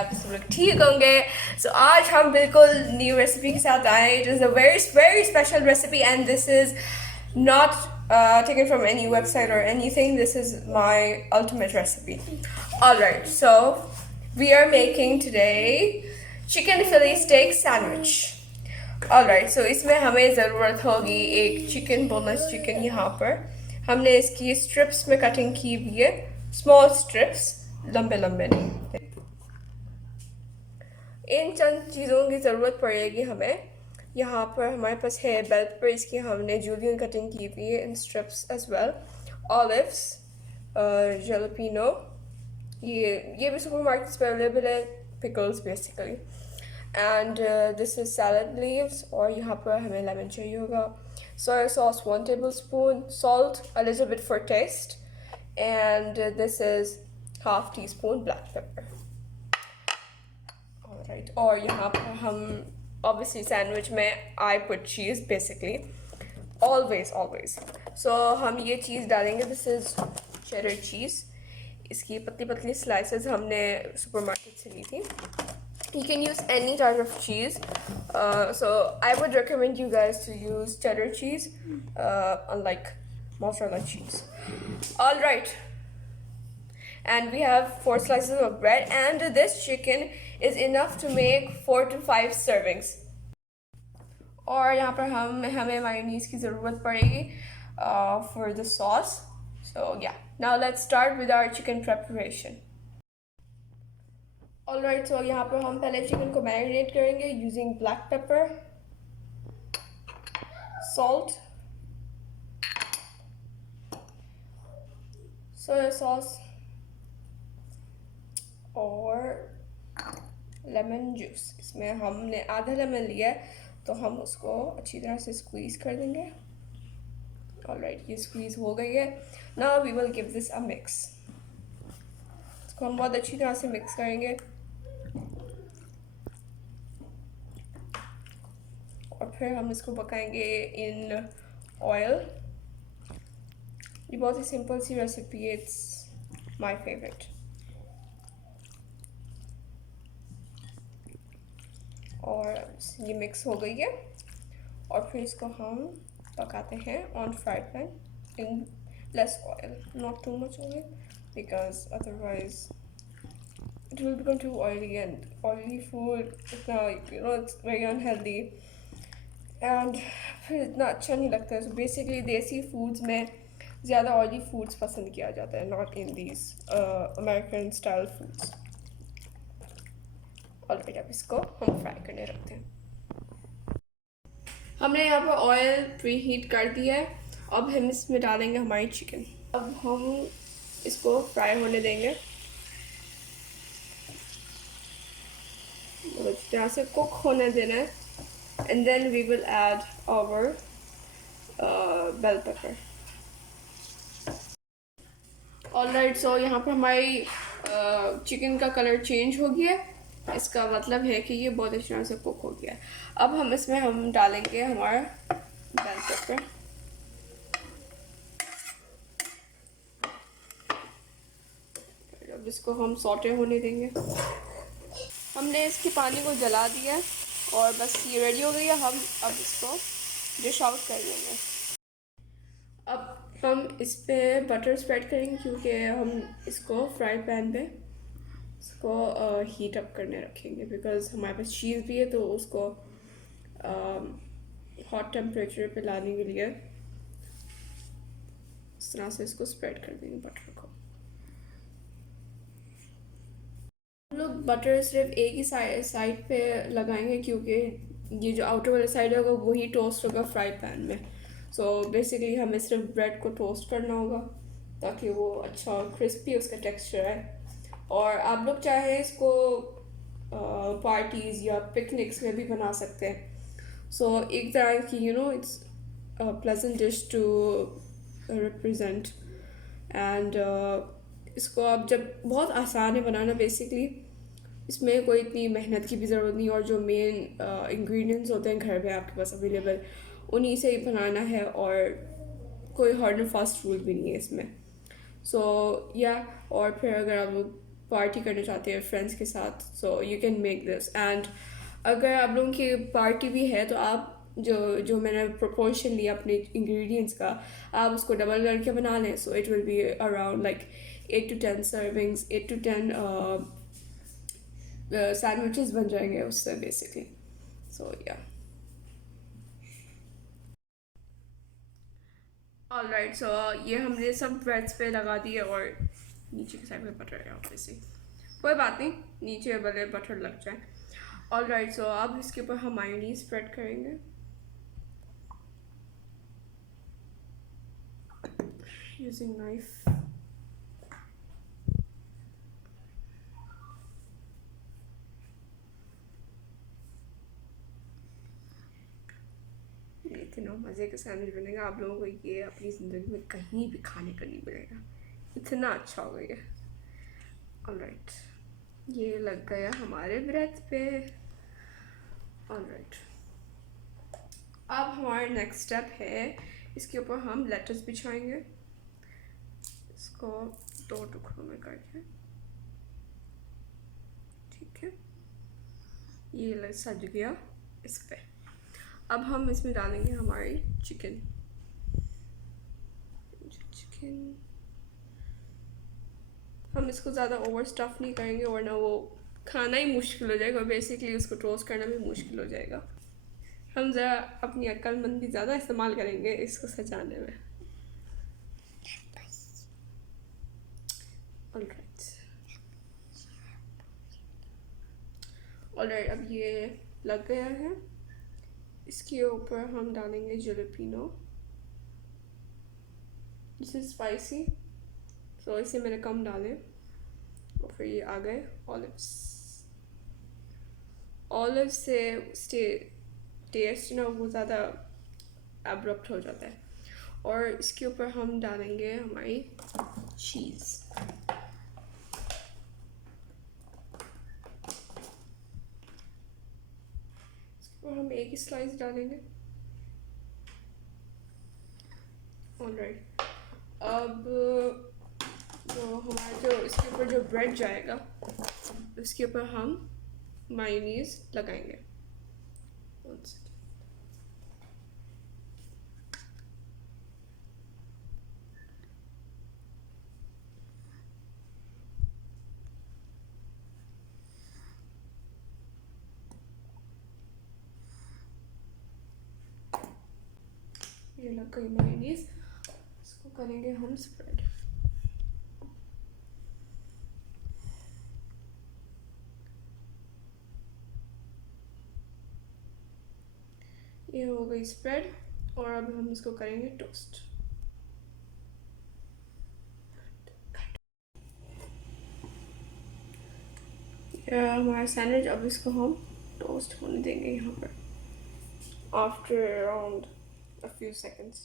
आप सब लोग ठीक होंगे. So आज हम बिल्कुल न्यू रेसिपी के साथ आए. It is a very special recipe and this is not taken from any website or anything. This is my ultimate recipe. Alright, so we are making today chicken Phillysteak sandwich. Alright, so इसमें हमें ज़रूरत होगी एक chicken, boneless chicken. यहाँ पर हमने इसकी strips में कटिंग की हुई है, स्मॉल स्ट्रिप्स, लंबे लंबे नहीं. इन चंद चीज़ों की ज़रूरत पड़ेगी हमें. यहाँ पर हमारे पास है बेल पेपर, इसकी हमने जूलियन कटिंग की हुई है in strips as well. Olives, jalapeno, ये भी सुपरमार्केट्स में अवेलेबल है. Pickles basically. And this is salad leaves. और यहाँ पर हमें लेमन चाहिए होगा. Soya sauce 1 tablespoon, salt a little bit for taste, and this is half teaspoon black pepper. Alright, और यहाँ पर हम obviously sandwich में I put cheese basically, always. So हम ये चीज़ डालेंगे. This is cheddar cheese. इसकी पतली पतली slices हमने सुपरमार्केट से ली थी. You can use any type of cheese. So I would recommend you guys to use cheddar cheese, unlike mozzarella cheese. Alright. And we have 4 slices of bread, and this chicken is enough to make 4 to 5 servings. और यहाँ पर हमें mayonnaise की ज़रूरत पड़ेगी for the sauce. So yeah, now let's start with our chicken preparation. Alright, so यहाँ पर हम पहले चिकन को मैरिनेट करेंगे using black pepper, salt, soya sauce और लेमन जूस. इसमें हमने आधा लेमन लिया है, तो हम उसको अच्छी तरह से स्क्वीज़ कर देंगे. Alright, ये स्क्वीज़ हो गई है. Now we will give this a mix. इसको हम बहुत अच्छी तरह से मिक्स करेंगे. और फिर हम इसको पकाएंगे इन ऑयल. ये बहुत ही सिंपल सी रेसिपी है. It's my favourite. और ये मिक्स हो गई है, और फिर इसको हम पकाते हैं on fried pan in less oil, not too much oil, because otherwise it will become too oily, and oily food इतना it's very unhealthy and फिर इतना अच्छा नहीं लगता है. So basically देसी foods में ज़्यादा oily foods पसंद किया जाता है, not in these American style foods. Alright, अब इसको हम फ्राई करने रखते हैं. हमने यहाँ पर ऑयल प्री हीट कर दिया है. अब हम इसमें डालेंगे हमारी चिकन. अब हम इसको फ्राई होने देंगे, यहाँ से कुक होने देना है. And then we will add our bell pepper. Alright, so यहाँ पर हमारी चिकन का कलर चेंज हो गया है. इसका मतलब है कि ये बहुत अच्छी तरह से कुक हो गया है. अब हम इसमें हम डालेंगे हमारा बेल पेपर. अब इसको हम सॉटे होने देंगे. हमने इसके पानी को जला दिया है और बस ये रेडी हो गई है. हम अब इसको डिश आउट कर लेंगे. अब हम इस पर बटर स्प्रेड करेंगे, क्योंकि हम इसको फ्राई पैन पे इसको हीट अप करने रखेंगे, बिकॉज हमारे पास चीज़ भी है, तो उसको हॉट टेम्परेचर पे लाने के लिए इस तरह से इसको स्प्रेड कर देंगे बटर को. हम लोग बटर सिर्फ एक ही साइड पे लगाएंगे, क्योंकि ये जो आउटर वाला साइड होगा वही टोस्ट होगा फ्राई पैन में. सो बेसिकली हमें सिर्फ ब्रेड को टोस्ट करना होगा ताकि वो अच्छा और क्रिस्पी उसका टेक्सचर है. और आप लोग चाहे इसको पार्टीज़ या पिकनिक्स में भी बना सकते हैं. सो एक तरह की it's pleasant dish to represent. And इसको आप जब बहुत आसान है बनाना. बेसिकली इसमें कोई इतनी मेहनत की भी ज़रूरत नहीं, और जो मेन इंग्रेडिएंट्स होते हैं घर में आपके पास अवेलेबल, उन्हीं से ही बनाना है, और कोई हार्ड एंड फास्ट रूल भी नहीं है इसमें. सो या और फिर अगर आप लोग पार्टी करना चाहते हैं फ्रेंड्स के साथ, so you can make this. And अगर आप लोगों की पार्टी भी है तो आप जो मैंने प्रोपोर्शन लिया अपने इंग्रेडिएंट्स का, आप उसको डबल करके बना लें, so it will be around like 8 to 10 servings, 8 to 10 sandwiches बन जाएंगे उससे बेसिकली। सो या ऑलराइट, सो ये हमने सब ब्रेड्स पे लगा दिए और नीचे की साइड में बटर है ऑब्वियसली, कोई बात नहीं, नीचे भले बटर लग जाए। ऑलराइट, सो अब इसके ऊपर हम मायोनीज स्प्रेड करेंगे यूजिंग नाइफ। इतना मज़े का सैंडविच बनेगा, आप लोगों को ये अपनी ज़िंदगी में कहीं भी खाने का नहीं मिलेगा, इतना अच्छा हो गया। ऑलराइट, ये लग गया हमारे ब्रेड पे। ऑलराइट, अब हमारा नेक्स्ट स्टेप है, इसके ऊपर हम लेटस बिछाएंगे, इसको 2 टुकड़ों में करके, ठीक है, ये सज गया इस पे। अब हम इसमें डालेंगे हमारी चिकन। हम इसको ज़्यादा ओवर स्टफ़ नहीं करेंगे वरना वो खाना ही मुश्किल हो जाएगा, बेसिकली उसको टोस्ट करना भी मुश्किल हो जाएगा। हम ज़रा अपनी अक्लमंदी ज़्यादा इस्तेमाल करेंगे इसको सजाने में। ऑलराइट, अब ये लग गया है, इसके ऊपर हम डालेंगे जलेपिनो। दिस इज स्पाइसी, तो इसे मैंने कम डाले। और फिर ये आ गए ऑलिव्स। ऑलिव से टेस्ट ना वो ज़्यादा एब्रप्ट हो जाता है। और इसके ऊपर हम डालेंगे हमारी चीज़। और हम एक ही स्लाइस डालेंगे। ऑलराइट, अब जो इसके ऊपर जो ब्रेड जाएगा उसके ऊपर हम मायोनीज लगाएंगे। ये लग गई मायोनीज, इसको करेंगे हम स्प्रेड। ये हो गई स्प्रेड, और अब हम इसको करेंगे टोस्ट। हमारा सैंडविच, अब इसको हम टोस्ट होने देंगे यहाँ पर after around a few seconds.